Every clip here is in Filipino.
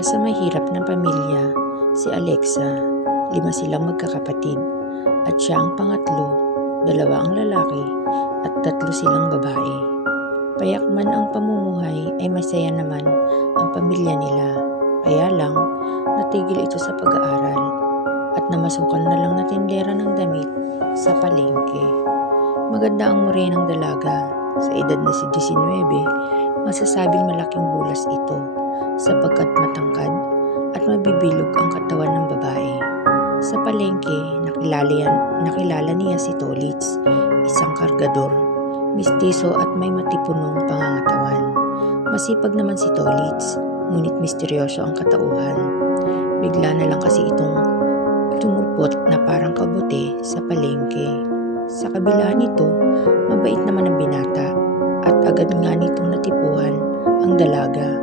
Mula sa mahirap na pamilya, si Alexa, 5 silang magkakapatid at siya ang pangatlo, 2 ang lalaki at 3 silang babae. Payak man ang pamumuhay ay masaya naman ang pamilya nila, kaya lang natigil ito sa pag-aaral at namasukan na lang na tindera ng damit sa palengke. Maganda ang morenang dalaga, sa edad na si 19, masasabing malaking bulas ito sapagkat matangkad at mabibilog ang katawan ng babae. Sa palengke, nakilala niya si Tolits, isang kargador, mistiso at may matipunong pangangatawan. Masipag naman si Tolits, ngunit misteryoso ang katauhan. Bigla na lang kasi itong tumulpot na parang kabote sa palengke. Sa kabila nito, mabait naman ang binata at agad nga nitong natipuhan ang dalaga.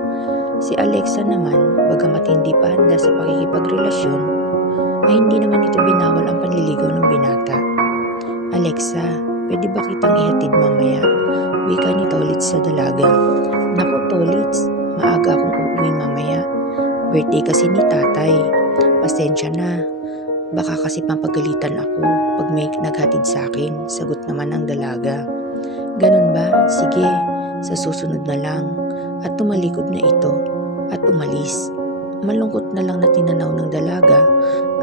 Si Alexa naman, bagamat hindi pa handa sa pakikipagrelasyon, ay hindi naman ito binawal ang panliligaw ng binata. "Alexa, pwede ba kitang ihatid mamaya?" wika ni Tolits sa dalaga. "Naku Tolits, maaga akong uuwi mamaya. Birthday kasi ni tatay. Pasensya na. Baka kasi papagalitan ako pag may naghatid sa akin," sagot naman ng dalaga. "Ganun ba? Sige, sa susunod na lang." At tumalikod na ito at umalis. Malungkot na lang na tinanaw ng dalaga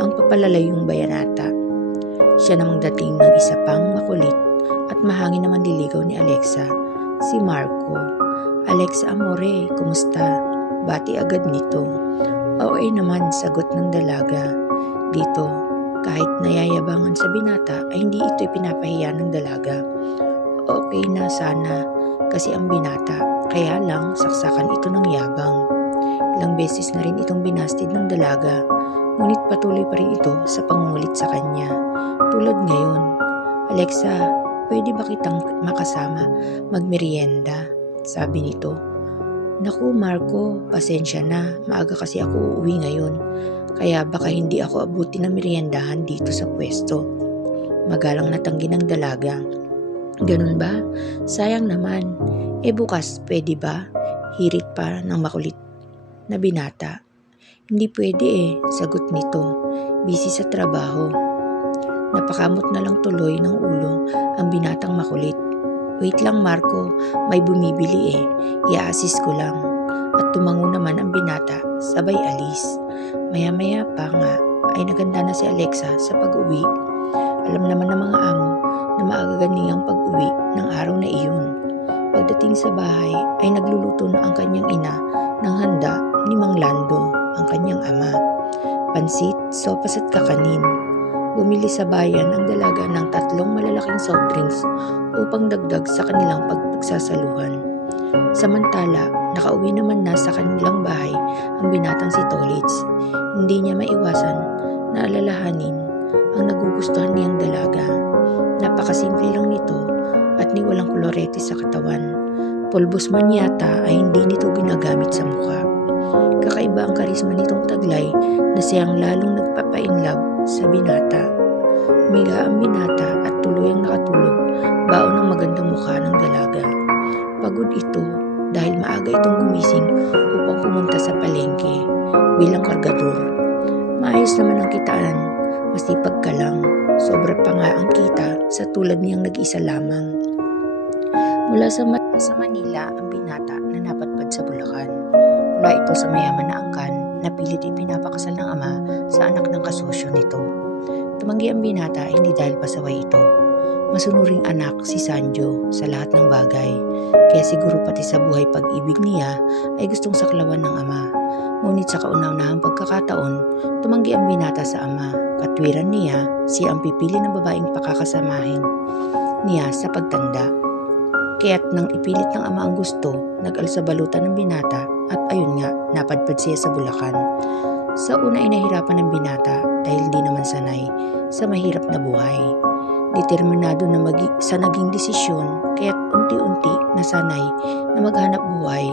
ang papalalayong bayanata. Siya namang dating ng isa pang makulit at mahangin naman liligaw ni Alexa, si Marco. "Alexa amore, kumusta?" bati agad nito. "Okay naman," sagot ng dalaga. Dito, kahit nayayabangan sa binata ay hindi ito pinapahiya ng dalaga. Okay na sana kasi ang binata, kaya lang saksakan ito ng yabang. Ilang beses na rin itong binastid ng dalaga, ngunit patuloy pa rin ito sa pangungulit sa kanya. Tulad ngayon, "Alexa, pwede ba kitang makasama magmerienda?" sabi nito. "Naku Marco, pasensya na, maaga kasi ako uuwi ngayon, kaya baka hindi ako abuti ng meriendahan dito sa pwesto." Magalang natanggi ng dalaga. "Ganun ba? Sayang naman. Bukas pwede ba?" hirit pa ng makulit na binata. "Hindi pwede sagot nito. "Busy sa trabaho." Napakamot na lang tuloy ng ulo ang binatang makulit. "Wait lang Marco, may bumibili i-assist ko lang." At tumango naman ang binata, sabay alis. Maya-maya pa nga ay naganda na si Alexa sa pag-uwi. Alam naman ng mga amo na maaga niyang pag-uwi ng araw na iyon. Pagdating sa bahay ay nagluluto na ang kanyang ina ng handa ni Mang Lando, ang kanyang ama. Pansit, sopas at kakanin. Bumili sa bayan ang dalaga ng 3 malalaking soft drinks upang dagdag sa kanilang pagsasaluhan. Samantala, nakauwi naman na sa kanilang bahay ang binatang si Tolits. Hindi niya maiwasan na alalahanin ang nagugustuhan niyang dalaga. Napakasimple lang nito at ni walang kolorete sa katawan. Pulbos man yata ay hindi nito ginagamit sa mukha. Kakaiba ang karisma nitong taglay na siyang lalong nagpapa-inlove sa binata. Umiga ang binata at tuluyang nakatulog, baon ng magandang mukha ng dalaga. Pagod ito dahil maaga itong gumising upang pumunta sa palengke bilang kargador. Maayos naman ang kitaan, masipag ka lang. Sobra pa nga ang kita sa tulad niyang nag-isa lamang. Mula sa Manila ang binata na napadpad sa Bulacan. Mula ito sa mayaman na angkan na pilit ipinapakasal ng ama sa anak ng kasosyo nito. Tumanggi ang binata hindi dahil pasaway ito. Masunuring anak si Sanjo sa lahat ng bagay, kaya siguro pati sa buhay pag-ibig niya ay gustong saklawan ng ama. Ngunit sa kauna-unahang pagkakataon, tumanggi ang binata sa ama. Katwiran niya, siya ang pipili ng babaeng pakakasamahin niya sa pagtanda. Kaya't nang ipilit ng ama ang gusto, nag-alsabalutan ng binata at ayun nga, napadpad siya sa Bulacan. Sa una ay nahirapan ng binata dahil di naman sanay sa mahirap na buhay. Determinado na sa naging desisyon, kaya't unti-unti nasanay na maghanap buhay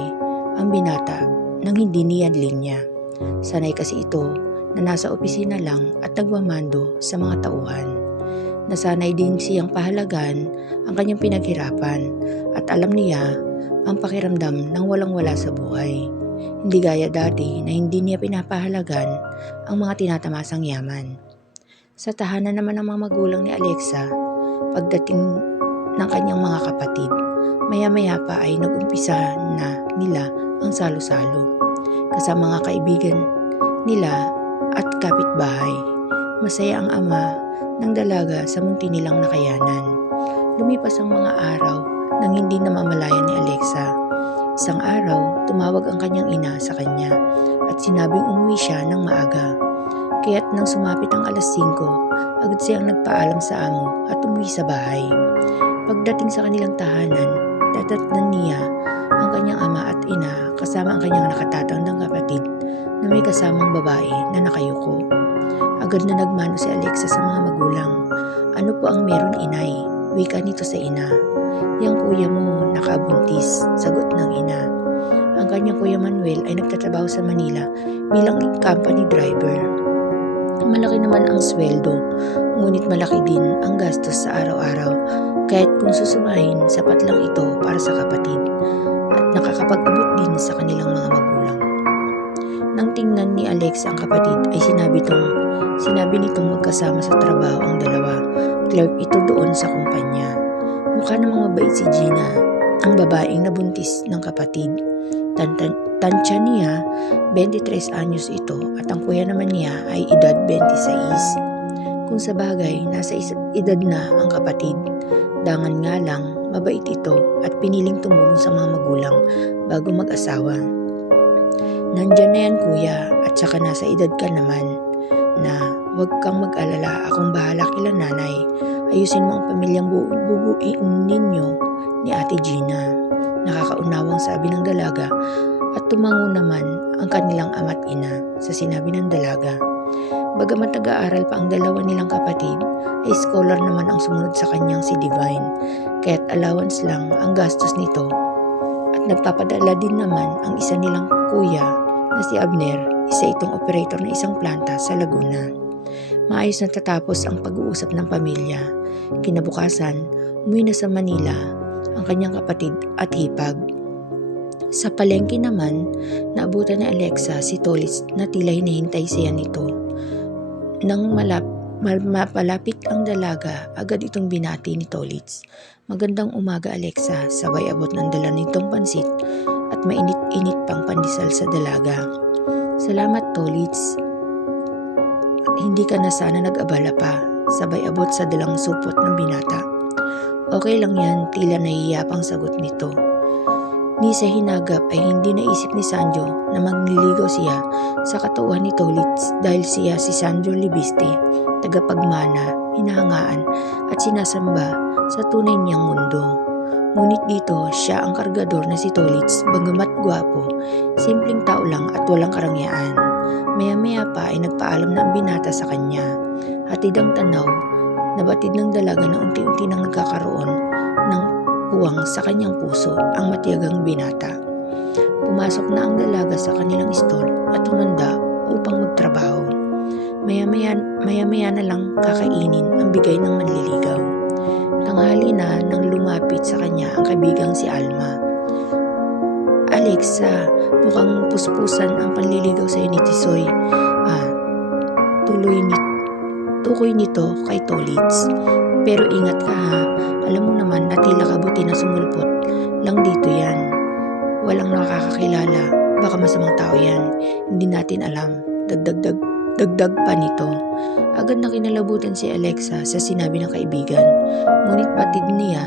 ang binata nang hindi niyad linya. Sanay kasi ito na nasa opisina lang at nagmamando sa mga tauhan. Nasanay din siyang pahalagahan ang kanyang pinaghirapan at alam niya ang pakiramdam ng walang-wala sa buhay. hindi gaya dati na hindi niya pinapahalagan ang mga tinatamasang yaman. Sa tahanan naman ng mga magulang ni Alexa, pagdating ng kanyang mga kapatid, maya-maya pa ay nag-umpisa na nila ang salo-salo. Kasama mga kaibigan nila at kapitbahay, masaya ang ama ng dalaga sa munti nilang nakayanan. Lumipas ang mga araw nang hindi namamalayan ni Alexa. Isang araw, tumawag ang kanyang ina sa kanya at sinabing umuwi siya ng maaga. Kaya't nang sumapit ang alas 5, agad siyang nagpaalam sa amo at umuwi sa bahay. Pagdating sa kanilang tahanan, tatatnan niya ang kanyang ama at ina kasama ang kanyang nakatatandang kapatid na may kasamang babae na nakayuko. Agad na nagmano si Alexa sa mga magulang. "Ano po ang meron, inay?" Wika nito sa ina. "Yang kuya mo nakabuntis," sagot ng ina. Ang kanyang kuya Manuel ay nagtatrabaho sa Manila bilang company driver. Malaki naman ang sweldo, ngunit malaki din ang gastos sa araw-araw, kahit kung susumahin, sapat lang ito para sa kapatid at nakakapag-abot din sa kanilang mga magulang. Nang tingnan ni Alexa ang kapatid ay sinabi nitong magkasama sa trabaho ang dalawa. Clerk ito doon sa kumpanya. Mukha namang mabait si Gina, ang babaeng nabuntis ng kapatid. Tansya niya, 23 anyos ito at ang kuya naman niya ay edad 26. Kung sa bagay, nasa edad na ang kapatid. Dangan nga lang, mabait ito at piniling tumulong sa mga magulang bago mag-asawa. "Nandyan na yan kuya at saka nasa edad ka naman na huwag kang mag-alala, akong bahala kila nanay. Ayusin mo ang pamilyang bubuin ninyo ni Ate Gina." Nakakaunawang sabi ng dalaga at tumango naman ang kanilang ama't ina sa sinabi ng dalaga. Bagamat nag-aaral pa ang dalawa nilang kapatid, ay scholar naman ang sumunod sa kanyang si Divine, kaya't allowance lang ang gastos nito at nagpapadala din naman ang isa nilang kuya na si Abner, isa itong operator ng isang planta sa Laguna. Maayos na tatapos ang pag-uusap ng pamilya. Kinabukasan, umuwi na sa Manila ang kanyang kapatid at hipag. Sa palengke naman, naabutan ni Alexa si Tolitz na tila hinihintay siya nito. Nang mapalapit ang dalaga, agad itong binati ni Tolitz. "Magandang umaga Alexa," sabay abot ng dala nitong pansit at mainit-init pang pandesal sa dalaga. "Salamat Tolitz. Hindi ka na sana nag-abala pa," sabay abot sa dalang supot ng binata. "Okay lang yan," tila nahihiya pang sagot nito. Ni sa hinagap ay hindi naisip ni Sandro na magliligaw siya sa katauhan ni Tolitz dahil siya si Sandro Libiste, tagapagmana, hinahangaan at sinasamba sa tunay niyang mundo. Ngunit dito siya ang kargador na si Tolitz, bagamat gwapo, simpleng tao lang at walang karangyaan. Maya-maya pa ay nagpaalam na ang binata sa kanya. Hatid ang tanaw, nabatid ng dalaga na unti-unti nang nagkakaroon ng puwang sa kanyang puso ang matiyagang binata. Pumasok na ang dalaga sa kanilang stall at humanda upang magtrabaho. Maya-maya na lang kakainin ang bigay ng manliligaw. Tanghali na nang lumapit sa kanya ang kaibigang si Alma. "Alexa, mukhang puspusan ang panliligaw sa ni Tisoy." Tukoy nito kay Tolitz. "Pero ingat ka ha, alam mo naman na tila kabuti na sumulpot lang dito yan. Walang nakakakilala, baka masamang tao yan, hindi natin alam." Dagdag pa nito. Agad na kinalabutan si Alexa sa sinabi ng kaibigan, ngunit batid niya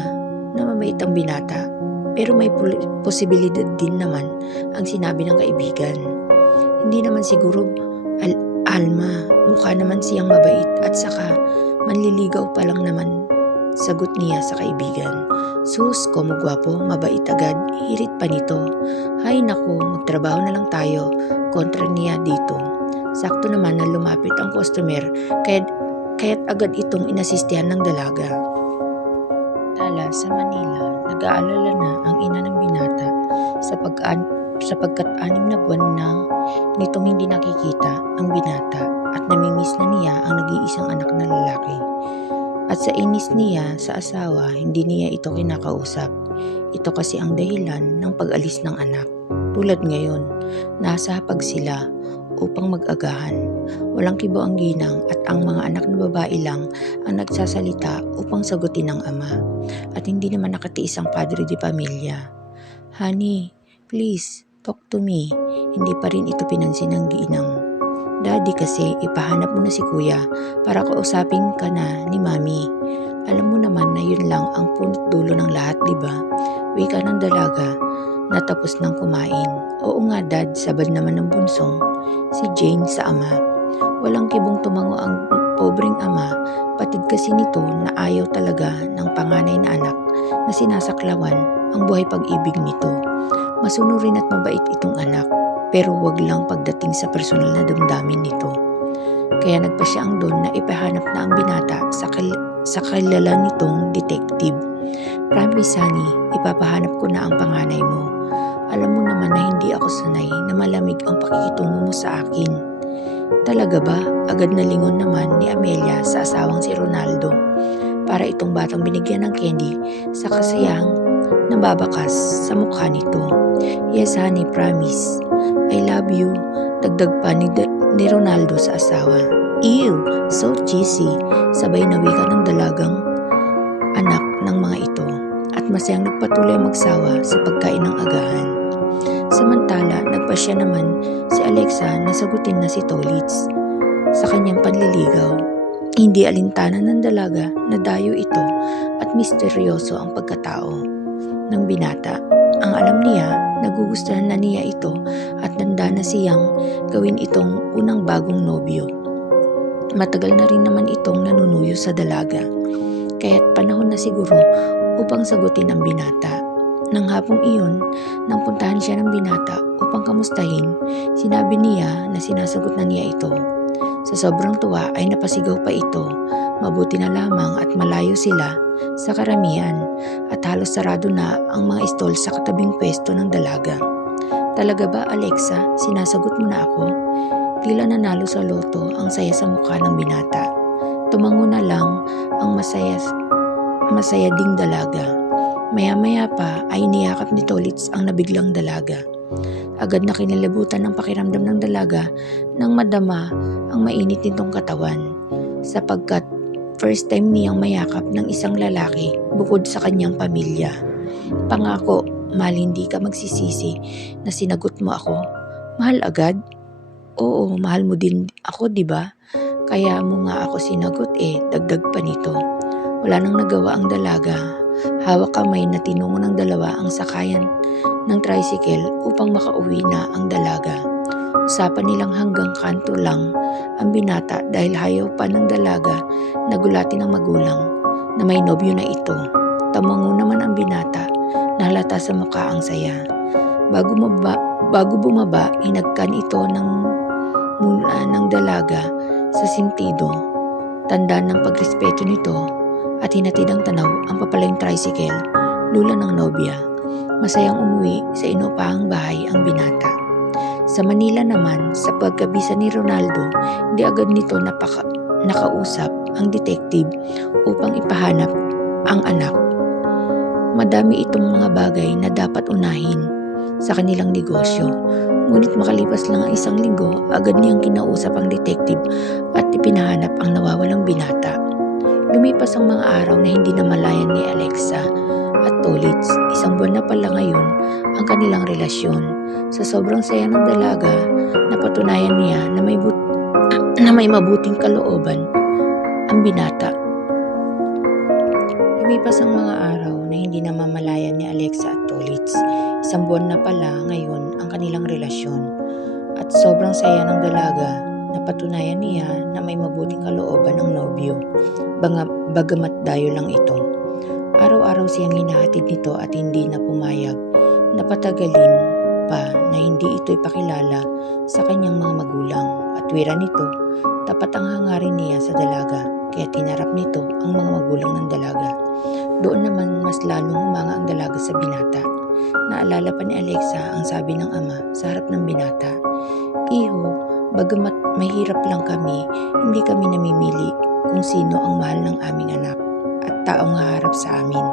na mabait ang binata. Pero may posibilidad din naman ang sinabi ng kaibigan. "Hindi naman siguro, Alma, mukha naman siyang mabait at saka manliligaw pa lang naman," sagot niya sa kaibigan. "Sus, komo gwapo, mabait agad," hirit pa nito. "Hay naku, magtrabaho na lang tayo," kontra niya dito. Sakto naman na lumapit ang customer, kaya't agad itong inasistihan ng dalaga. Tala sa Manila, nag-aalala na ang ina ng binata sapagkat 6 na buwan na nitong hindi nakikita ang binata at namimiss na niya ang nag-iisang anak na lalaki. At sa inis niya sa asawa, hindi niya ito kinakausap. Ito kasi ang dahilan ng pag-alis ng anak. Tulad ngayon, Nasa hapag sila upang mag-agahan. Walang kibo ang ginang at ang mga anak na babae lang ang nagsasalita upang sagutin ng ama. At hindi naman nakatiis ang padre de pamilya. "Honey, please, talk to me." Hindi pa rin ito pinansin ng ginang. "Daddy kasi, ipahanap mo na si kuya para kausapin ka na ni mami. Alam mo naman na yun lang ang punot dulo ng lahat, di ba?" Wika ng dalaga na tapos nang kumain. "Oo nga dad," sabad naman ng bunsong si Jane sa ama. Walang kibong tumango ang pobreng ama, patid kasi nito na ayaw talaga ng panganay na anak na sinasaklawan ang buhay pag-ibig nito. Masunurin at mabait itong anak, pero wag lang pagdating sa personal na damdamin nito. Kaya nagpa siya ang don na ipahanap na ang binata sa kilala nitong detective. "Promise honey, ipapahanap ko na ang panganay mo. Alam mo naman na hindi ako sanay na malamig ang pakikitungo mo sa akin." "Talaga ba?" Agad na lingon naman ni Amelia sa asawang si Ronaldo. Para itong batang binigyan ng candy sa kasayahang nababakas sa mukha nito. "Yes honey, promise. I love you." Dagdag pa ni Ronaldo sa asawa. "Ew, so cheesy." Sabay na wika ng dalagang anak ng mga ito at masayang nagpatuloy magsawa sa pagkain ng agahan. Samantala, nagpasya naman si Alexa na sagutin na si Tolitz sa kanyang panliligaw. Hindi alintanan ng dalaga na dayo ito at misteryoso ang pagkatao ng binata. Ang alam niya, nagugustuhan na niya ito at handa na siyang gawin itong unang bagong nobyo. Matagal na rin naman itong nanunuyo sa dalaga, kaya't panahon na siguro upang sagutin ang binata. Nang hapong iyon, nang puntahan siya ng binata upang kamustahin, sinabi niya na sinasagot na niya ito. Sa sobrang tuwa ay napasigaw pa ito. Mabuti na lamang at malayo sila sa karamihan at halos sarado na ang mga stall sa katabing pwesto ng dalaga. "Talaga ba Alexa, sinasagot mo na ako?" Tila nanalo sa loto ang saya sa mukha ng binata. Tumango na lang ang masaya ding dalaga. Maya-maya pa ay niyakap ni Tolitz ang nabiglang dalaga. Agad na kinilabutan ng pakiramdam ng dalaga nang madama ang mainit nitong katawan, sapagkat first time niyang mayakap ng isang lalaki bukod sa kanyang pamilya. "Pangako, mahal, hindi ka magsisisi na sinagot mo ako." "Mahal agad?" "Oo, mahal mo din ako, di ba? Kaya mo nga ako sinagot dagdag pa nito. Wala nang nagawa ang dalaga. Hawak kamay na tinungo ng dalawa ang sakayan ng tricycle upang makauwi na ang dalaga. Usapan nilang hanggang kanto lang ang binata dahil hayaw pa ng dalaga na gulatin ng magulang na may nobyo na ito. Tamango naman ang binata na halata sa mukha ang saya. Bago bumaba, hinagkan ito ng dalaga sa sentido. Tanda ng pagrespeto nito at hinatid ang tanaw ang papalayong tricycle, lula ng nobya. Masayang umuwi sa inupahang bahay ang binata. Sa Manila naman, sa pagkabisa ni Ronaldo, hindi agad nito nakausap ang detective upang ipahanap ang anak. Madami itong mga bagay na dapat unahin sa kanilang negosyo. Ngunit makalipas lang ang isang linggo, agad niyang kinausap ang detective at ipinahanap ang nawawalang binata. Lumipas ang mga araw na hindi namalayan ni Alexa at Tolitz. Isang buwan na pala ngayon ang kanilang relasyon. Sa sobrang saya ng dalaga, napatunayan niya na may mabuting kalooban ang binata. Lumipas ang mga araw na hindi namamalayan ni Alexa at Tolitz. Isang buwan na pala ngayon ang kanilang relasyon. At sobrang saya ng dalaga, napatunayan niya na may mabuting kalooban ang nobyo, bagamat dayo lang ito. Araw-araw siyang hinahatid nito at hindi na pumayag na patagalin pa na hindi ito ipakilala sa kanyang mga magulang. At wira nito, tapat ang hangarin niya sa dalaga, kaya tinarap nito ang mga magulang ng dalaga. Doon naman mas lalong humanga ang dalaga sa binata. Naalala pa ni Alexa ang sabi ng ama sa harap ng binata. "Iho, bagamat mahirap lang kami, hindi kami namimili kung sino ang mahal ng aming anak at taong haharap sa amin.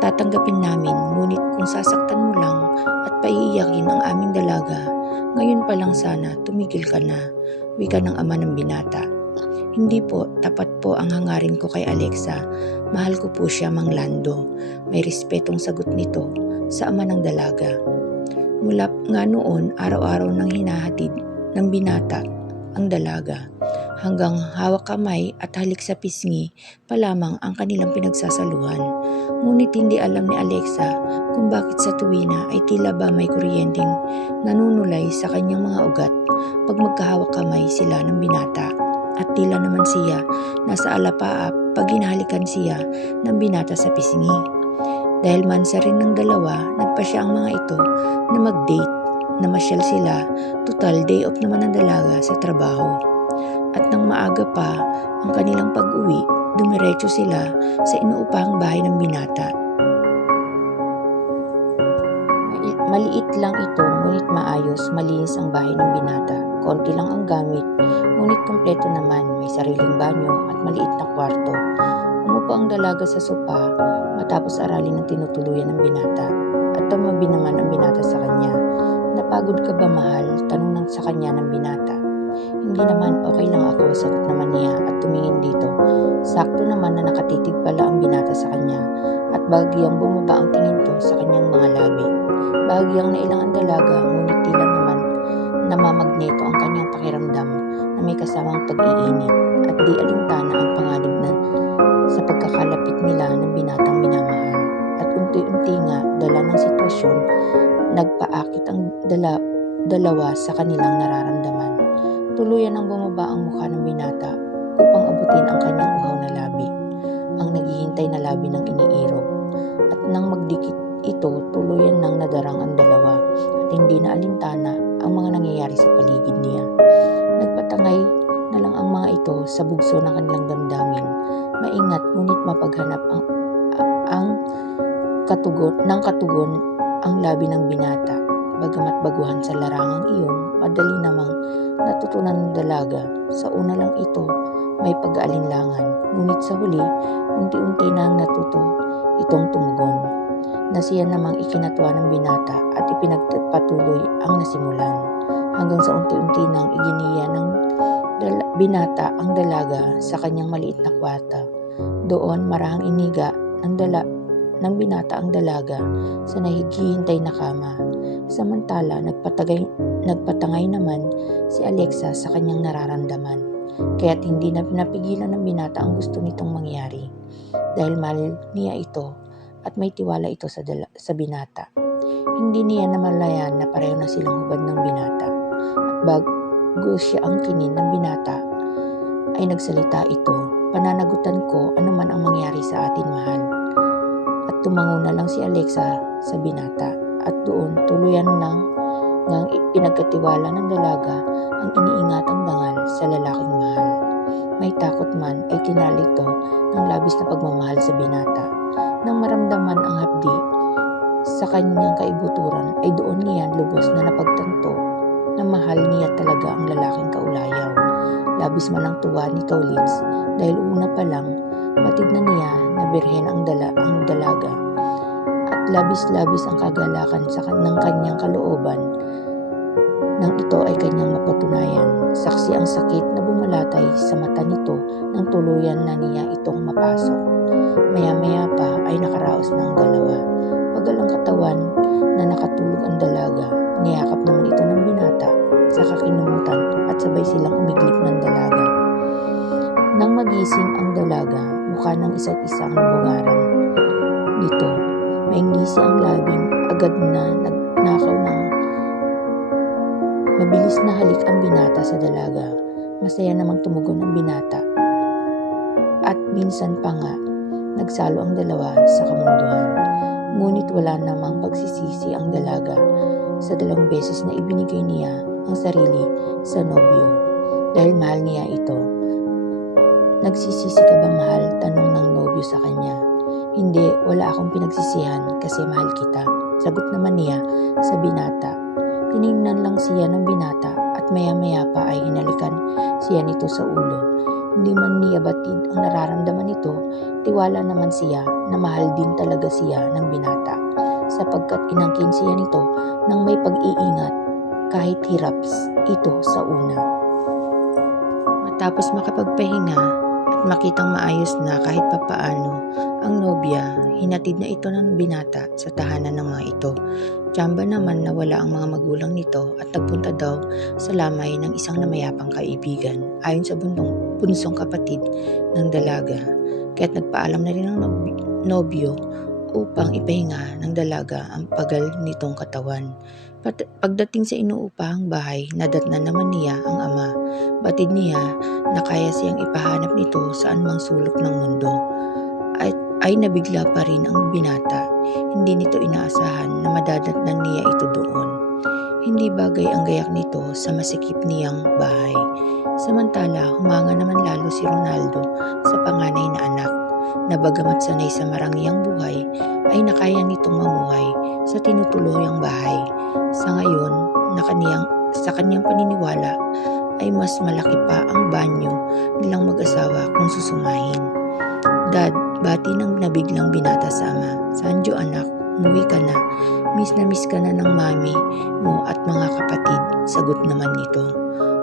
tatanggapin namin, ngunit kung sasaktan mo lang at paiiyakin ang aming dalaga, ngayon pa lang sana tumigil ka na, wika ng ama ng binata. Hindi po, tapat po ang hangarin ko kay Alexa. Mahal ko po siya, Mang Lando. May respetong sagot nito sa ama ng dalaga. Mula nga noon, araw-araw nang hinahatid ng binata ang dalaga. Hanggang hawak kamay at halik sa pisngi pa lamang ang kanilang pinagsasaluhan. Ngunit hindi alam ni Alexa kung bakit sa tuwina ay tila ba may kuryenteng nanunulay sa kanyang mga ugat pag magkahawak kamay sila ng binata. At tila naman siya nasa alapaap pag hinahalikan siya ng binata sa pisngi. Dahil mansa rin ng dalawa, nagpasya ang mga ito na mag-date, namasyal sila, total day off naman ng dalaga sa trabaho. At nang maaga pa ang kanilang pag-uwi, dumiretso sila sa inuupahang bahay ng binata. Maliit lang ito, ngunit maayos, malinis ang bahay ng binata. Konti lang ang gamit, ngunit kumpleto naman, may sariling banyo at maliit na kwarto. Umupo ang dalaga sa sopa matapos aralin ng tinutuluyan ng binata. At tumabi naman ang binata sa kanya. Napagod ka ba, mahal? Tanong nang sa kanya ng binata. Hindi naman, okay lang ako, sagot naman niya at tumingin dito. Sakto naman na nakatitig pala ang binata sa kanya at bahagyang bumaba ang tingin to sa kanyang mga labi. Bahagyang nailang ang dalaga, ngunit tila naman namamagneto ang kanyang pakiramdam na may kasamang pag-iinit at di alintana ang panganib na sa pagkakalapit nila ng binatang minamahal. At unti-unti nga, dala ng sitwasyon, nagpaakit ang dalawa sa kanilang nararamdaman. Tuluyan ang bumaba ang mukha ng binata upang abutin ang kanyang uhaw na labi, ang naghihintay na labi ng iniirog. At nang magdikit ito, tuluyan nang nadarang ang dalawa at hindi na alintana ang mga nangyayari sa paligid niya. Nagpatangay na lang ang mga ito sa bugso ng kanilang damdamin. Maingat ngunit mapaghanap ang katugon ang labi ng binata. Bagamat baguhan sa larangang iyon, madali namang natutunan ng dalaga. Sa una lang ito may pag-aalinlangan, ngunit sa huli, unti-unti nang natuto itong tumugon. Na siya namang ikinatwa ng binata at ipinagpatuloy ang nasimulan. Hanggang sa unti-unti nang iginiya ng binata ang dalaga sa kanyang maliit na kwarto. Doon marahang iniga ng binata ang dalaga sa nahighihintay na kama. Samantala, nagpatangay naman si Alexa sa kanyang nararamdaman. Kaya't hindi na pinapigilan ng binata ang gusto nitong mangyari. Dahil mahal niya ito at may tiwala ito sa binata. Hindi niya namalayan na pareho na silang hubad ng binata. At bago siya ang kinin ng binata, ay nagsalita ito. Pananagutan ko anuman ang mangyari sa atin, mahal. At tumango na lang si Alexa sa binata. At doon tuluyan ngang pinagkatiwala ng dalaga ang iniingatang dangal sa lalaking mahal. May takot man ay tinalito ng labis na pagmamahal sa binata. Nang maramdaman ang hapdi sa kanyang kaibuturan ay doon niya lubos na napagtanto na mahal niya talaga ang lalaking kaulayaw. Labis man ang tuwa ni Tolitz dahil una pa lang batid na niya na birhen ang dalaga at labis-labis ang kagalakan ng kanyang kalooban nang ito ay kanyang mapatunayan. Saksi ang sakit na bumalatay sa mata nito nang tuluyan na niya itong mapasok. Maya-maya pa ay nakaraos na ang dalawa. Pagalang katawan na nakatulog ang dalaga, niyakap naman ito ng binata sa kakinamutan at sabay silang umiglit ng dalaga. Nang magising ang dalaga, mukha ng isa't isa ang nabungaran nito. Maingisi ang labing, agad na nagnakaw ng mabilis na halik ang binata sa dalaga. Masaya namang tumugon ang binata. At minsan pa nga, nagsalo ang dalawa sa kamunduhan. Ngunit wala namang pagsisisi ang dalaga sa 2 beses na ibinigay niya ang sarili sa nobyo. Dahil mahal niya ito. Nagsisisi ka ba, mahal? Tanong ng nobyo sa kanya. Hindi, wala akong pinagsisihan kasi mahal kita. Sagot naman niya sa binata. Tiningnan lang siya ng binata at maya-maya pa ay hinalikan siya nito sa ulo. Hindi man niya batid ang nararamdaman nito, tiwala naman siya na mahal din talaga siya ng binata sapagkat inangkin siya nito ng may pag-iingat kahit hiraps ito sa una. Matapos makapagpahinga at makitang maayos na kahit papaano ang nobya, hinatid na ito ng binata sa tahanan ng mga ito. Tsamba naman na wala ang mga magulang nito at nagpunta daw sa lamay ng isang namayapang kaibigan ayon sa bunsong kapatid ng dalaga. Kaya't nagpaalam na rin ang nobyo upang ipahinga ng dalaga ang pagal nitong katawan. Pagdating sa inuupahang bahay, nadatnan naman niya ang ama. Batid niya na kaya siyang ipahanap nito sa anumang sulok ng mundo. Ay nabigla pa rin ang binata. Hindi nito inaasahan na madadatnan niya ito doon. Hindi bagay ang gayak nito sa masikip niyang bahay. Samantala, humanga naman lalo si Ronaldo sa panganay na anak na bagamat sanay sa marangyang buhay ay nakaya nitong mamuhay sa tinutuluyang bahay. Sa ngayon, sa kanyang paniniwala ay mas malaki pa ang banyo nilang mag-asawa kung susumahin. Dad, bati ng nabiglang binata sa ama. Sanjo anak, umuwi ka na. Miss na miss ka na ng mami mo at mga kapatid. Sagot naman nito.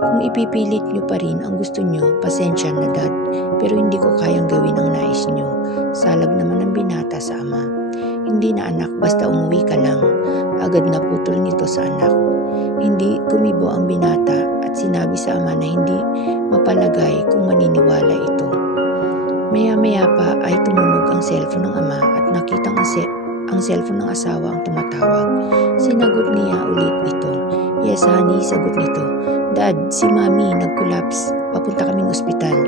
Kung ipipilit nyo pa rin ang gusto nyo, pasensya na dad. Pero hindi ko kayang gawin ang nais nyo. Salag naman ng binata sa ama. Hindi na anak, basta umuwi ka lang. Agad na putol nito sa anak. Hindi kumibo ang binata at sinabi sa ama na hindi mapalagay kung maniniwala ito. Maya-maya pa ay tumunog ang cellphone ng ama at nakitang ang cellphone ng asawa ang tumatawag. Sinagot niya ulit ito. Yes honey, sagot nito. Dad, si mami nag-collapse. Papunta kaming ospital.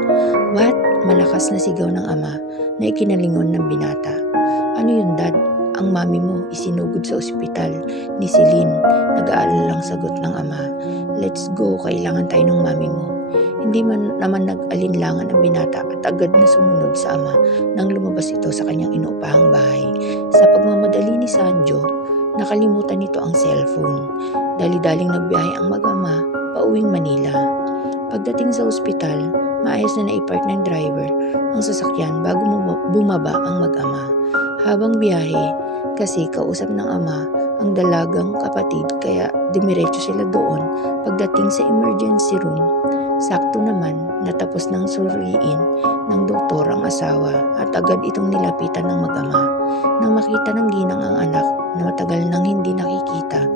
What? Malakas na sigaw ng ama na ikinalingon ng binata. Ano yun dad? Ang mami mo isinugod sa ospital ni Celine. Nag-aalalang sagot ng ama. Let's go, kailangan tayo ng mami mo. Hindi man naman nag-alinlangan ang binata at agad na sumunod sa ama nang lumabas ito sa kanyang inuupahang bahay. Sa pagmamadali ni Sanjo, nakalimutan nito ang cellphone. Dali-daling nagbiyahe ang mag-ama pauwing Manila. Pagdating sa ospital, maayos na naipark ng driver ang sasakyan bago bumaba ang mag-ama. Habang biyahe, kasi kausap ng ama ang dalagang kapatid kaya dumiretso sila doon. Pagdating sa emergency room, sakto naman natapos ng suriin ng doktor ang asawa at agad itong nilapitan ng mag-ama. Nang makita ng ginang ang anak na matagal nang hindi nakikita,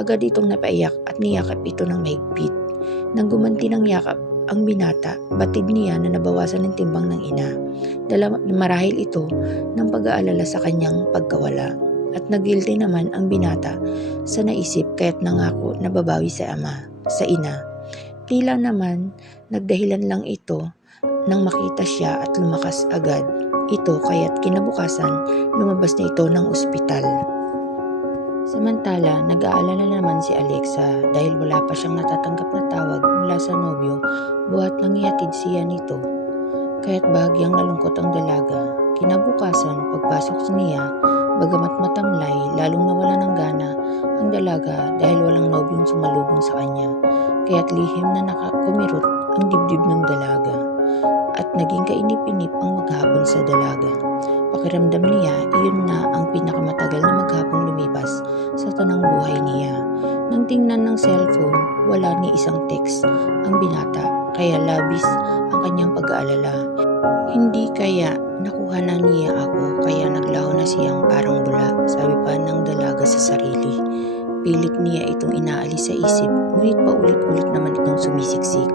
agad itong napaiyak at niyakap ito ng mahigpit. Nang gumanti ng yakap ang binata, batid niya na nabawasan ng timbang ng ina. Marahil ito ng pag-aalala sa kanyang pagkawala. At nagilty naman ang binata sa naisip kaya't nangako na babawi sa ina. Tila naman nagdahilan lang ito nang makita siya at lumakas agad ito kaya't kinabukasan lumabas na ito ng ospital. Samantala, nag-aalala naman si Alexa dahil wala pa siyang natatanggap na tawag mula sa nobyo buhat nang ihatid siya nito. Kaya't bahagyang nalungkot ang dalaga. Kinabukasan, pagpasok niya, bagamat matamlay, lalong nawala ng gana ang dalaga dahil walang nobyong sumalubong sa kanya. Kaya't lihim na nakakumirot ang dibdib ng dalaga at naging kainip-inip ang maghapon sa dalaga. Pakiramdam niya, iyon na ang pinakamatagal na maghapong lumipas sa tanang buhay niya. Nang tingnan ng cellphone, wala ni isang text ang binata, kaya labis ang kanyang pag-aalala. Hindi kaya nakuha na niya ako, kaya naglaho na siyang parang bula, sabi pa ng dalaga sa sarili. Pilit niya itong inaalis sa isip, ngunit paulit-ulit naman itong sumisiksik.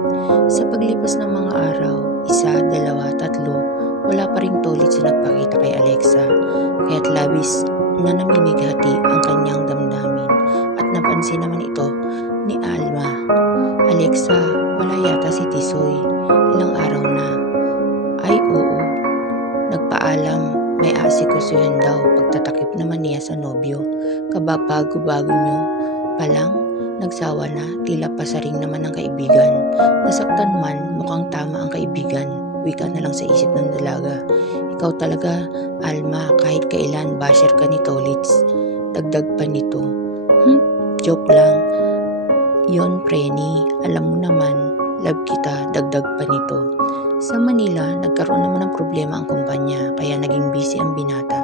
Sa paglipas ng mga araw, 1, 2, 3, wala pa ring tolit sa nagpakita kay Alexa, kaya't labis na namimighati ang kanyang damdamin at napansin naman ito ni Alma. Alexa, wala yata si Tisoy. Ilang araw na. Ay oo, nagpaalam, may asikasuhin daw. Pagtatakip naman niya sa nobyo. Kababago-bago nyo pa lang, nagsawa na, tila pasaring naman ng kaibigan. Nasaktan man, mukhang tama ang kaibigan. Wika na lang sa isip ng dalaga. Ikaw talaga, Alma, kahit kailan basher ka ni Tolits. Dagdag pa nito. Joke lang. Yon, Preni, alam mo naman, love kita, dagdag pa nito. Sa Manila, nagkaroon naman ng problema ang kumpanya kaya naging busy ang binata.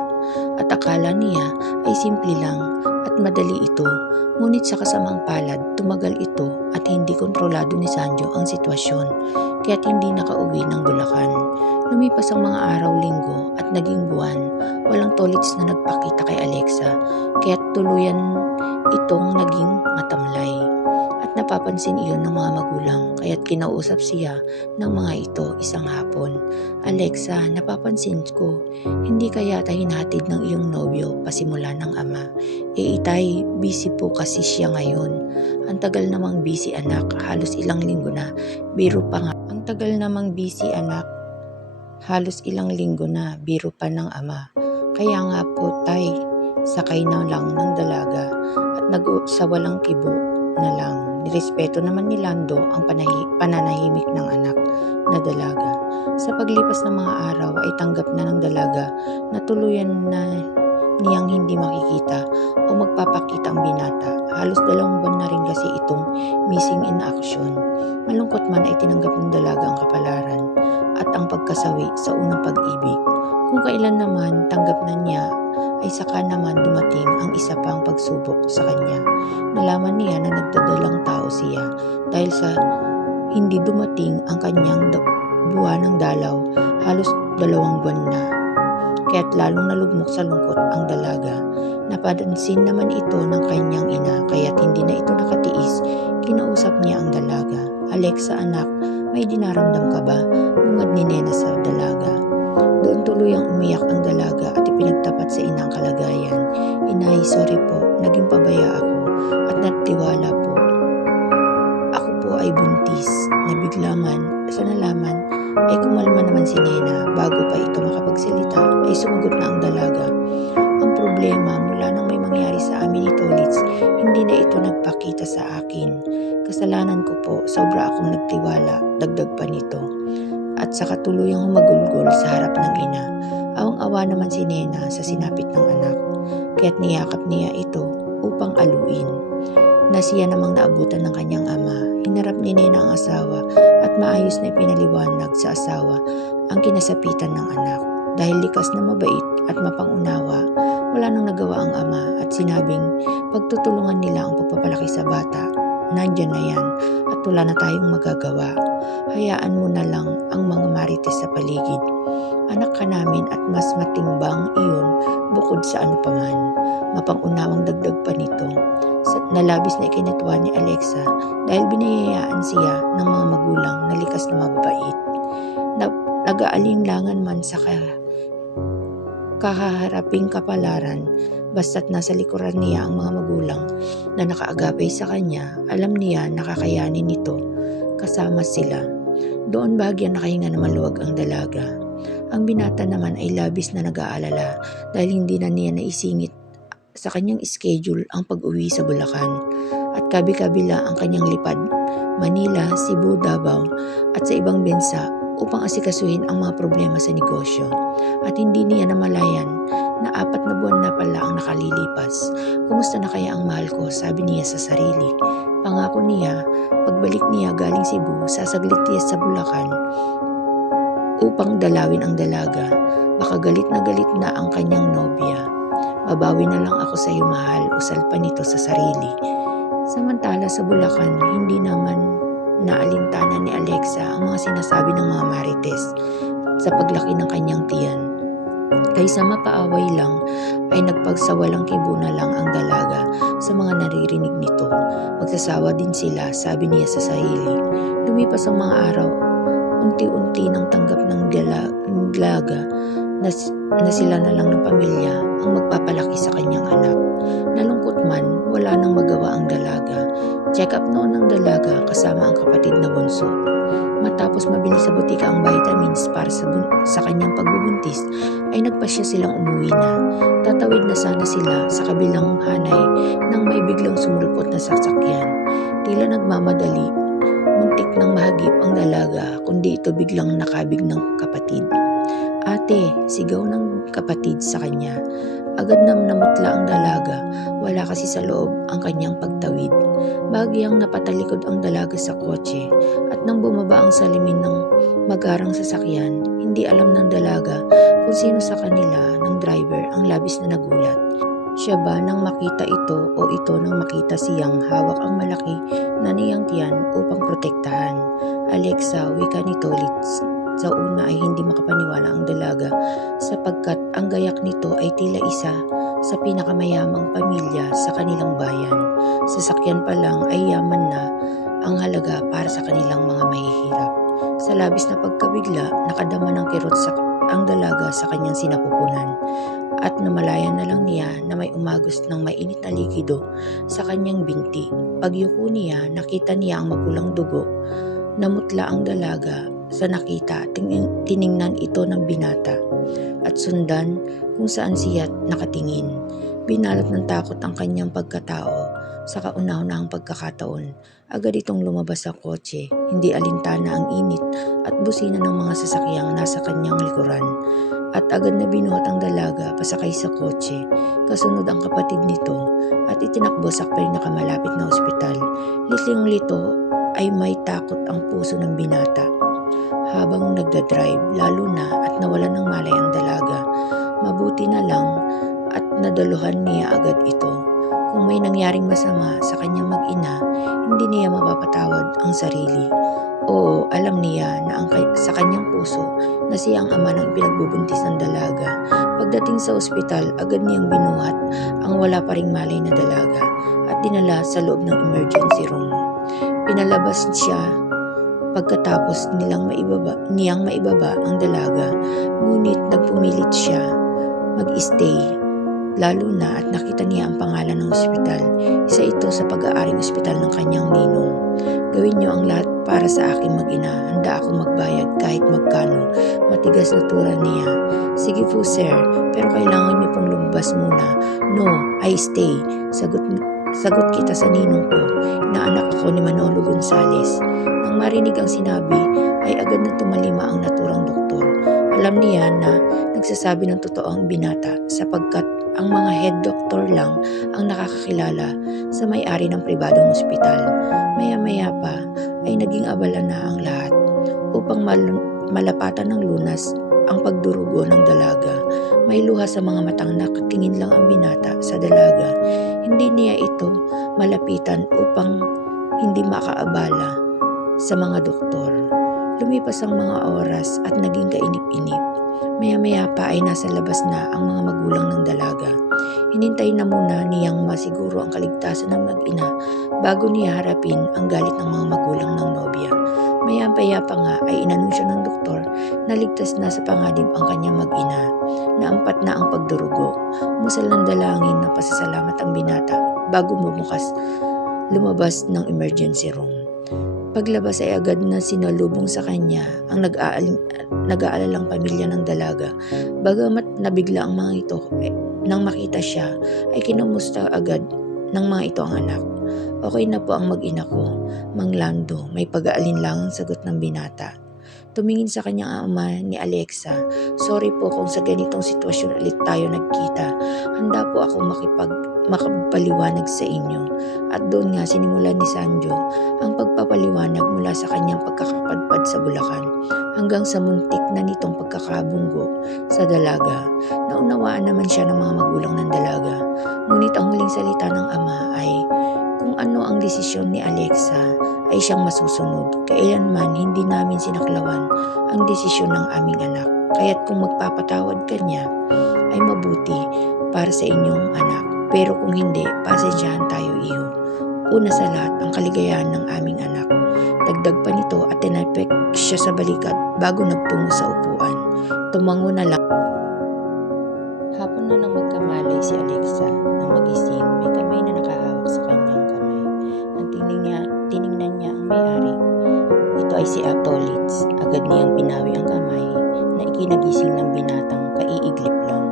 At akala niya ay simple lang at madali ito, ngunit sa kasamang palad tumagal ito at hindi kontrolado ni Sanjo ang sitwasyon kaya't hindi nakauwi ng Bulacan. Lumipas ang mga araw, linggo at naging buwan, walang tolits na nagpakita kay Alexa kaya't tuluyan itong naging matamlay. At napapansin iyon ng mga magulang kaya't kinausap siya ng mga ito isang hapon. Alexa, napapansin ko, hindi ka yata hinatid ng iyong nobyo pasimula ng ama. Itay, busy po kasi siya ngayon. Ang tagal namang busy anak, halos ilang linggo na. Biro pa nga. Ang tagal namang busy anak, halos ilang linggo na. Biro pa ng ama. Kaya nga po tay, sakay na lang ng dalaga at sa walang kibo na lang. Nirespeto naman ni Lando ang pananahimik ng anak na dalaga. Sa paglipas ng mga araw ay tanggap na ng dalaga na tuluyan na niyang hindi makikita o magpapakita ang binata. Halos 2 buwan na rin kasi itong missing in action. Malungkot man ay tinanggap ng dalaga ang kapalaran at ang pagkasawi sa unang pag-ibig. Kung kailan naman tanggap na niya ay saka naman dumating ang isa pang pagsubok sa kanya. Nalaman niya na nagdadalang tao siya dahil sa hindi dumating ang kanyang buwan ng dalaw, halos 2 buwan na. Kaya't lalong nalugmok sa lungkot ang dalaga. Napansin naman ito ng kanyang ina kaya't hindi na ito nakatiis. Kinausap niya ang dalaga. Alexa anak, may dinaramdam ka ba? Bungad ni Nena sa dalaga. Doon tuluyang umiyak ang dalaga at ipinagtapat sa inang kalagayan. Inay, sorry po, naging pabaya ako at natiwala po. Ako po ay buntis. Nabigla man sa nalaman ay kumalma naman si Nena. Bago pa ito makapagsalita ay sumagot na ang dalaga. Ang problema mula nang may mangyari sa amin ni Tolits, hindi na ito nagpakita sa akin. Kasalanan ko po, sobra akong nagtiwala, dagdag pa nito. At sa katuluyang humagulgol sa harap ng ina. Awang-awa naman si Nena sa sinapit ng anak, kaya't niyakap niya ito upang aluin. Na siya namang naabutan ng kanyang ama, hinarap ni Nena ang asawa at maayos na ipinaliwanag sa asawa ang kinasapitan ng anak. Dahil likas na mabait at mapangunawa, wala nang nagawa ang ama at sinabing pagtutulungan nila ang pagpapalaki sa bata. Nandyan na yan at wala na tayong magagawa. Hayaan mo na lang ang mga marites sa paligid. Anak ka namin at mas matimbang iyon bukod sa ano paman. Mapangunawang dagdag pa nito. Nalabis na ikinatuwa ni Alexa dahil biniyayaan siya ng mga magulang na likas na mababait. Nag-aalinlangan man sa kahaharaping kapalaran, basta't nasa likuran niya ang mga magulang na nakaagapay sa kanya, alam niya na kakayanin nito kasama sila. Doon bahagyan nakahinga na maluwag ang dalaga. Ang binata naman ay labis na nag-aalala dahil hindi na niya naisingit sa kanyang schedule ang pag-uwi sa Bulacan at kabi-kabila ang kanyang lipad, Manila, Cebu, Davao at sa ibang bansa upang asikasuhin ang mga problema sa negosyo. At hindi niya namalayan na 4 na buwan na pala ang nakalilipas. Kumusta na kaya ang mahal ko? Sabi niya sa sarili. Pangako niya, pagbalik niya galing Cebu, sasaglit niya sa Bulacan upang dalawin ang dalaga. Baka galit na ang kanyang nobya. Mabawi na lang ako sa iyo mahal, usal pa nito sa sarili. Samantala sa Bulacan, hindi naman naalintana ni Alexa ang mga sinasabi ng mga marites sa paglaki ng kanyang tiyan. Kaysa mapaaway lang ay nagpagsawalang kibo na lang ang dalaga sa mga naririnig nito. Magsasawa din sila, sabi niya sa sarili. Lumipas ang mga araw, unti-unti nang tanggap ng dalaga na sila na lang ng pamilya ang magpapalaki sa kanyang anak. Nalungkot man, wala nang magawa ang dalaga. Check up noon ng dalaga kasama ang kapatid na bunso. Matapos mabili sa butika ang vitamins para sa kanyang pagbubuntis, ay nagpasya silang umuwi na. Tatawid na sana sila sa kabilang hanay nang may biglang sumulpot na sasakyan. Tila nagmamadali, muntik nang mahagip ang dalaga kundi ito biglang nakabig ng kapatid. Ate, sigaw ng kapatid sa kanya. Agad na namutla ang dalaga, wala kasi sa loob ang kanyang pagtawid. Bahagyang napatalikod ang dalaga sa kotse at nang bumaba ang salamin ng magarang sasakyan, hindi alam ng dalaga kung sino sa kanila ng driver ang labis na nagulat. Siya ba nang makita ito o ito nang makita siyang hawak ang malaki na niyang tiyan upang protektahan? Alexa, wika ni Tolitz. Sa una ay hindi makapaniwala ang dalaga sapagkat ang gayak nito ay tila isa sa pinakamayamang pamilya sa kanilang bayan. Sasakyan pa lang ay yaman na ang halaga para sa kanilang mga mahihirap. Sa labis na pagkabigla, nakadama ng kirot ang dalaga sa kanyang sinapupunan at namalayan na lang niya na may umagos ng mainit na likido sa kanyang binti. Pagyuko niya, nakita niya ang mapulang dugo. Namutla ang dalaga sa nakita, tiningnan ito ng binata at sundan kung saan siya nakatingin. Binalot ng takot ang kanyang pagkatao sa kauna-unahang pagkakataon. Agad itong lumabas sa kotse, hindi alintana ang init at busina ng mga sasakyang nasa kanyang likuran. At agad na binuhat ang dalaga pasakay sa kotse, kasunod ang kapatid nito at itinakbo sa pinakamalapit na ospital. Litong-lito ay may takot ang puso ng binata habang nagdadrive, lalo na at nawalan ng malay ang dalaga. Mabuti na lang at nadaluhan niya agad ito. Kung may nangyaring masama sa kanyang mag-ina, hindi niya mapapatawad ang sarili. Oo, alam niya na sa kanyang puso na siya ang ama ng pinagbubuntis ng dalaga. Pagdating sa ospital, agad niyang binuhat ang wala pa ring malay na dalaga at dinala sa loob ng emergency room. Pinalabas siya pagkatapos niyang maibaba ang dalaga, ngunit nagpumilit siya mag-stay, lalo na at nakita niya ang pangalan ng ospital. Isa ito sa pag-aaring ospital ng kanyang ninong. Gawin niyo ang lahat para sa aking mag-ina. Handa akong magbayad kahit magkano. Matigas na tura niya. Sige po sir, pero kailangan niyo pong lumabas muna. No, I stay. Sagot kita sa ninong ko. Inaanak ako ni Manolo Gonzales. Nang marinig ang sinabi, ay agad na tumalima ang naturang doktor. Alam niya na nagsasabi ng totoo ang binata sapagkat ang mga head doctor lang ang nakakakilala sa may-ari ng pribadong ospital. Maya-maya pa ay naging abala na ang lahat upang malapatan ng lunas ang pagdurugo ng dalaga. May luha sa mga matang nakatingin lang ang binata sa dalaga. Hindi niya ito malapitan upang hindi makaabala sa mga doktor. Lumipas ang mga oras at naging kainip-inip. Maya-maya pa ay nasa labas na ang mga magulang ng dalaga. Hinintay na muna niyang masiguro ang kaligtasan ng mag-ina bago niya harapin ang galit ng mga magulang ng nobya. Maya-maya pa nga ay inanunsyo ng doktor na ligtas na sa panganib ang kanyang mag-ina, na ampat na ang pagdurugo. Musal ng dalangin ng pasasalamat ang binata bago lumabas ng emergency room. Paglabas ay agad na sinalubong sa kanya ang nag-aalalang pamilya ng dalaga. Bagamat nabigla ang mga ito, nang makita siya ay kinumusta agad ng mga ito ang anak. Okay na po ang mag-ina ko, Mang Lando, may pag-aalinlangang sagot ng binata. Tumingin sa kanyang ama ni Alexa. Sorry po kung sa ganitong sitwasyon ulit tayo nagkita. Handa po ako makapaliwanag sa inyo. At doon nga sinimulan ni Sanjo ang pagpapaliwanag mula sa kanyang pagkakapadpad sa Bulacan hanggang sa muntik na nitong pagkakabunggo sa dalaga. Naunawaan naman siya ng mga magulang ng dalaga. Ngunit ang huling salita ng ama ay kung ano ang desisyon ni Alexa ay siyang masusunod. Kailanman hindi namin sinaklawan ang desisyon ng aming anak. Kaya't kung magpapatawad ka niya ay mabuti para sa inyong anak. Pero kung hindi, pasensyahan tayo iho. Una sa lahat ang kaligayahan ng aming anak. Dagdag pa nito at tinapik siya sa balikat bago nagtungo sa upuan. Tumango na lang. Hapon na nang magkamalay si Alexa nang magising, may kamay na nakahawak sa kanyang kamay. Nang tiningnan niya ang may-ari. Ito ay si Tolitz. Agad niyang pinawi ang kamay na ikinagising ng binatang kaiiglip lang.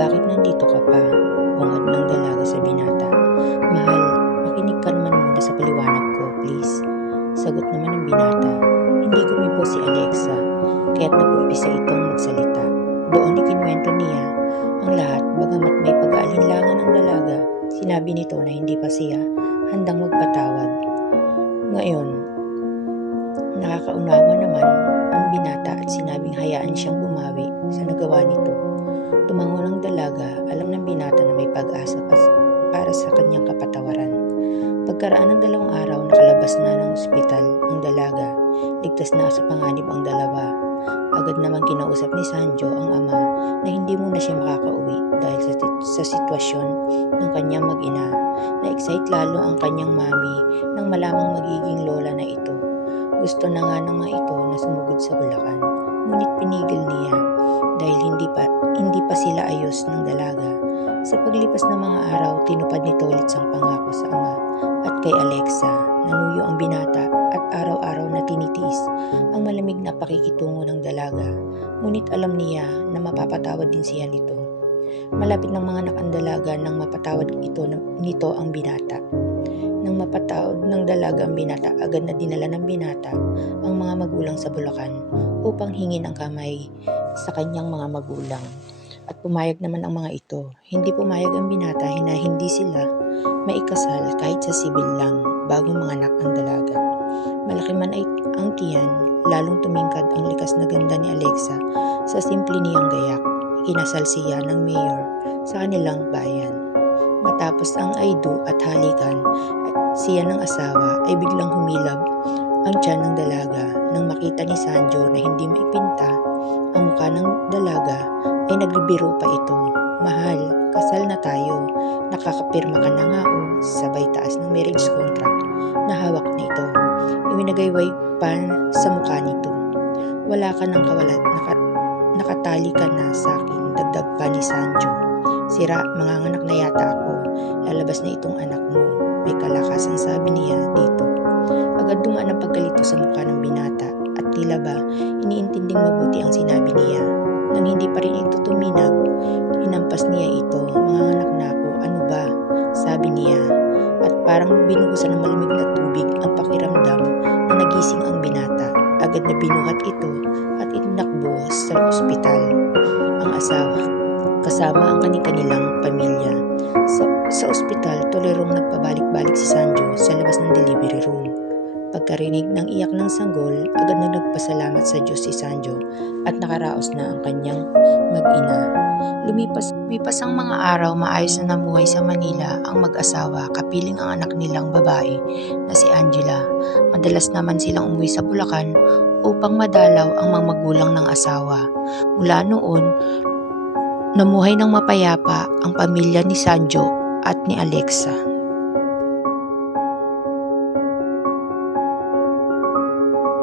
Bakit nandito ka pa? Bungad ng dalaga sa binata. Mahal, makinig ka naman muna sa paliwanag ko, please. Sagot naman ng binata. Hindi gumibo si Alexa, kaya't nagumpisa itong magsalita. Doon ikinwento niya ang ang lahat bagamat may pag-aalinlangan ng dalaga, sinabi nito na hindi pa siya handang magpatawad. Ngayon, nakakaunawa naman ang binata at sinabing hayaan siyang bumawi sa nagawa nito. Tumango ng dalaga, alam ng binata na may pag-asa para sa kanyang kapatawaran. Pagkaraan ng 2 araw, nakalabas na ng ospital ang dalaga. Ligtas na sa panganib ang dalawa. Agad naman kinausap ni Sanjo ang ama na hindi muna siya makakauwi dahil sa sitwasyon ng kanyang mag-ina. Na-excite lalo ang kanyang mami nang malamang magiging lola na ito. Gusto na nga ng mga ito na sumugod sa Bulacan, ngunit pinigil niya dahil hindi pa sila ayos ng dalaga. Sa paglipas ng mga araw, tinupad nito ulit ang pangako sa ama at kay Alexa. Nanuyo ang binata at araw-araw na tinitiis ang malamig na pakikitungo ng dalaga. Ngunit alam niya na mapapatawad din siya nito. Malapit ng mga anak ang dalaga nang mapatawad nito ang binata. Nang mapatawad ng dalaga ang binata, agad na dinala ng binata ang mga magulang sa Bulacan upang hingin ang kamay sa kanyang mga magulang. At pumayag naman ang mga ito. Hindi pumayag ang binata na hindi sila maikasal kahit sa sibil lang bago manganak ang dalaga. Malaki man ay ang tiyan, lalong tumingkad ang likas na ganda ni Alexa sa simple niyang gayak. Kinasal siya ng mayor sa kanilang bayan. Matapos ang aido at halikan, siya ng asawa ay biglang humilab ang tiyan ng dalaga nang makita ni Sanjo na hindi maipinta ang mukha ng dalaga ay nagbibiro pa ito. Mahal, kasal na tayo. Nakakapirma ka na nga sabay taas ng marriage contract na hawak na ito. Iwinagayway pa sa mukha nito. Wala ka ng kawalat, nakatali ka na sa akin, dagdag pa ni Sanjo. Sira, manganganak na yata ako. Lalabas na itong anak mo. May kalakasan, sabi niya dito. Agad dumaan ang pagkalito sa mukha ng binata at tila ba iniintinding mabuti ang sinabi niya. Nang hindi pa rin ito tuminag, hinampas niya ito. Manganganak na ako, ano ba? Sabi niya. At parang binuhusan ng malamig na tubig ang pakiramdam na nagising ang binata. Agad na binuhat ito at itinakbo sa ospital. Ang asawa, kasama ang kanilang pamilya. Sa ospital, tulirong nagpabalik-balik si Sanjo sa labas ng delivery room. Pagkarinig ng iyak ng sanggol, agad na nagpasalamat sa Diyos si Sanjo at nakaraos na ang kanyang mag-ina. Lumipas ang mga araw, maayos na namuhay sa Manila ang mag-asawa, kapiling ang anak nilang babae na si Angela. Madalas naman silang umuwi sa Bulacan upang madalaw ang mga magulang ng asawa. Mula noon, namuhay ng mapayapa ang pamilya ni Sanjo at ni Alexa.